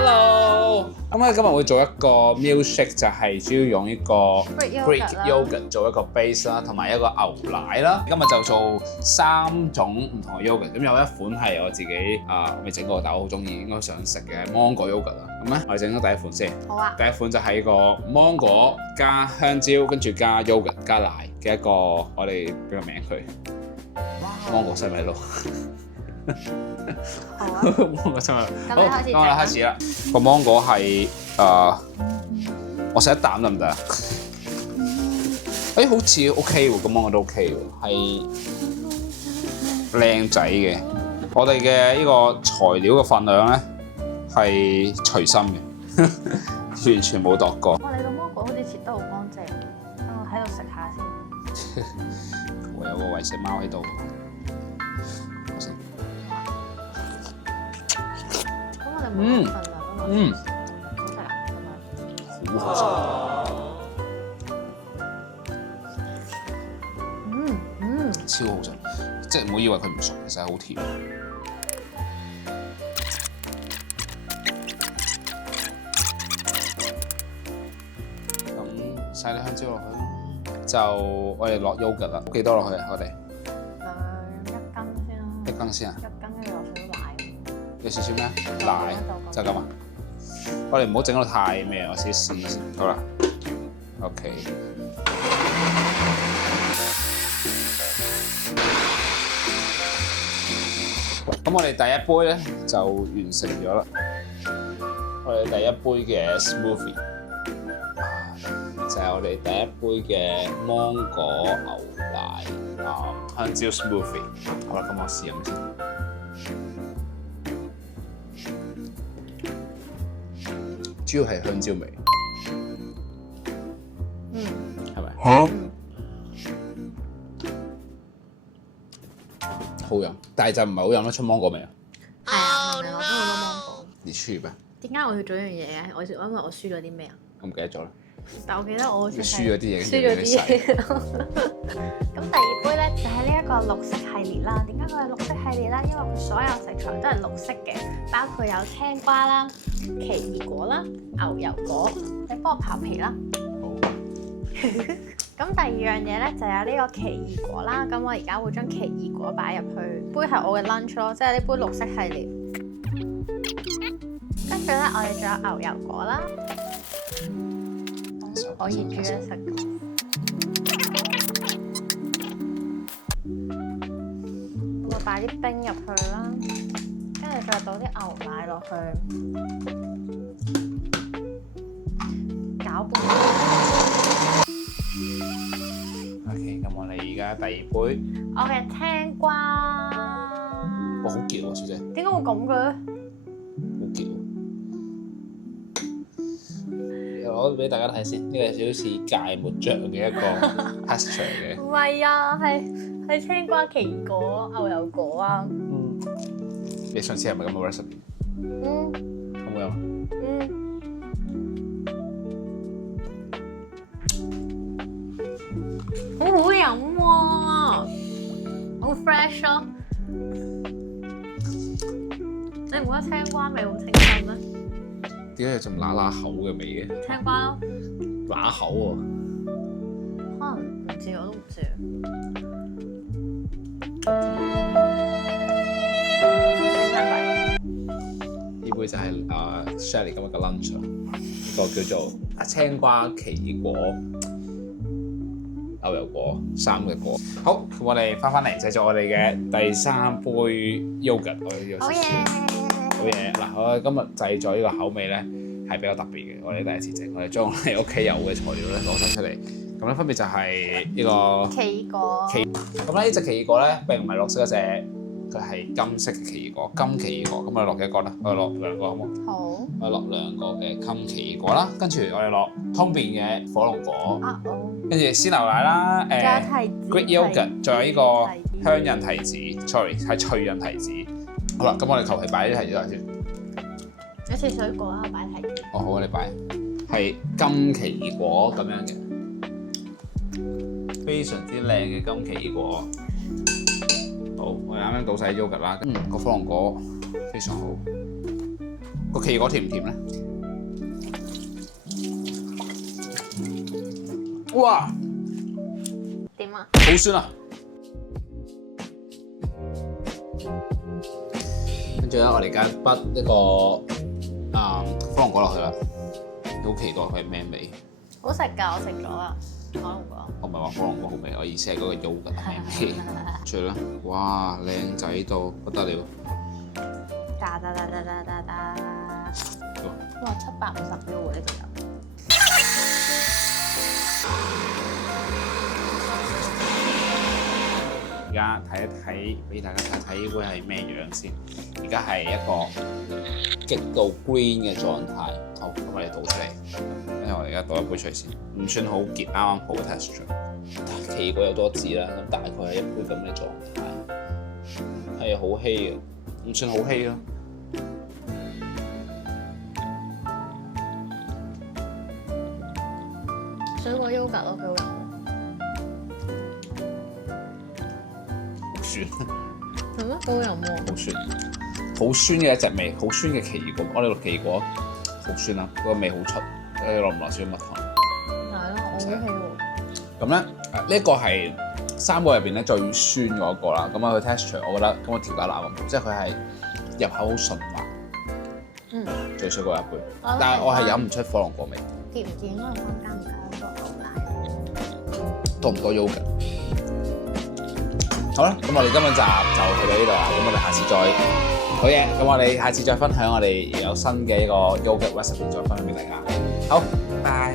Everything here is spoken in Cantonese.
Hello，咁咧今日會做一個 milkshake，就係主要用呢個 Greek yogurt 做一個 base 啦，同埋一個牛奶啦。今日就做3種唔同嘅 yogurt，咁有一款係我自己未整過，但我好中意，應該想食嘅芒果 yogurt 啦。咁咧我哋整咗第一款先。好啊。第一款就係個芒果加香蕉，跟住加 yogurt 加奶嘅一個，我哋俾個名佢。芒果西米露。好啊。芒果西米露。咁你我哋開始啦。個芒果係我食一啖得唔得啊？好似 OK 喎，個芒果都 OK 喎，係靚仔嘅。我哋嘅呢個材料嘅份量咧係隨心嘅，完全冇度過。哇！你個芒果好似切得好乾淨，等我喺度食下先。我有個餵食貓喺度。咁我哋冇份量啊嘛。好食啊，咁樣。超好食，即係唔好以為佢唔熟，其實係好甜。咁曬啲香蕉落去啦，就我哋落 yogurt 啦，幾多落去啊？我哋1斤先啦。1斤先啊？ 1斤跟住落少少奶。有少少咩？奶就咁啊？我哋唔好整到太咩，我試試先。好啦 ，OK。咁我哋第一杯咧就完成咗啦。我哋第一杯嘅 smoothie 就係我哋第一杯嘅芒果牛奶香蕉 smoothie。好啦，咁我試飲先。主要係香蕉味，係咪？好飲，但係就唔係好飲得出芒果味啊！係啊，係咪我都冇芒果？你輸咩？點解我要做一樣嘢嘅？因為我輸咗啲咩啊？我唔記得咗啦。但我記得我好似你輸咗啲嘢，輸咗啲嘢。咁第二杯咧就係呢一個綠色系列啦。點解佢係綠色系列咧？因為佢所有食材都係綠色嘅，包括有青瓜啦、奇異果啦、牛油果。你幫我刨皮啦。好。咁第二樣嘢咧就有呢個奇異果啦。咁我而家會將奇異果擺入去杯係我嘅 lunch 咯，即係呢杯綠色系列。跟住咧，我哋仲有牛油果啦。可以煮嘢食。我擺啲冰入去啦，跟住再倒啲牛奶落去，攪拌。OK，咁我哋而家第二杯。我嘅青瓜。哇，好嚼啊，小姐。點解會咁嘅咧？好嚼。攞俾大家睇先，呢個有少少似芥末醬嘅一個 texture 嘅。唔係啊，係青瓜、奇異果、牛油果啊。你上次係咪咁嘅 recipe？好唔好飲？好好飲喎，好 fresh 咯。你唔覺得青瓜味好清新咩？點解有種揦揦口嘅味嘅？青瓜咯，揦口喎。可能唔知，我都唔知。呢杯就係Shelly 今日嘅 lunch， 呢個叫做青瓜、奇異果、牛油果3嘅果。好，咁我哋翻嚟製作我哋嘅第3杯 yogurt， 我哋要試試。好嘢！嗱，我今日製作呢個口味咧係比較特別嘅，我哋第一次整，我哋將我哋屋企有嘅材料咧攞晒出嚟，咁咧分別就係呢個奇異果。咁咧呢隻奇異果咧並唔係綠色嗰隻，佢係金色嘅奇異果，金奇異果。咁我哋落幾個咧？我哋落2個好冇？好。我哋落2個嘅金奇異果啦，跟住我哋落通便嘅火龍果，跟住鮮牛奶啦，Greek yogurt， 仲有呢個香印提子，sorry 係脆印提子。好啦，咁我哋求其擺啲提子落去先。有次水果啦，我擺提子。哦，好，你擺係金奇異果咁樣嘅，非常之靚嘅金奇異果。好，我哋啱啱倒晒 yogurt 啦，個火龍果非常好。個奇異果甜唔甜咧？哇！點啊？好酸啊！跟住咧，我哋而家畢一個火龍果落去啦，好期待佢係咩味？好食㗎，我食咗啦，火龍果。我唔係話火龍果好味，我意思係嗰個 yogurt 係咩味？跟住咧，哇，靚仔到不得了！噠噠噠噠噠噠噠。哇，750 U 喎呢度有。而家睇一睇，俾大家睇睇呢杯係咩樣先。而家係一個極度 green 嘅狀態。好，咁我哋倒出嚟，跟住我哋而家倒一杯出嚟先，唔算好結，啱啱好嘅 texture。奇異果有多汁啦，咁大概係一杯咁嘅狀態，係好稀嘅，唔算好稀咯。水果 yogurt 咯，佢好飲。酸，係咩？好飲喎。好酸，好酸嘅一隻味，好酸嘅奇異果。我哋落奇異果好酸啦，嗰個味好出。落唔落少少蜜糖？係咯，我 OK 喎。咁咧，呢一個係3個入邊咧最酸嗰一個啦。咁啊，佢 texture 我覺得咁我調得啱，即係佢係入口好順滑。嗯。最衰嗰一杯，但係我係飲唔出火龍果味。甜唔甜啊？中間唔加個牛奶。多唔多 yogurt？好啦，咁我哋今日集就去到呢度啦。咁我哋下次再好嘢。咁我哋下次再分享我哋有新嘅一個 yogurt recipe，再分享俾大家。好，拜拜。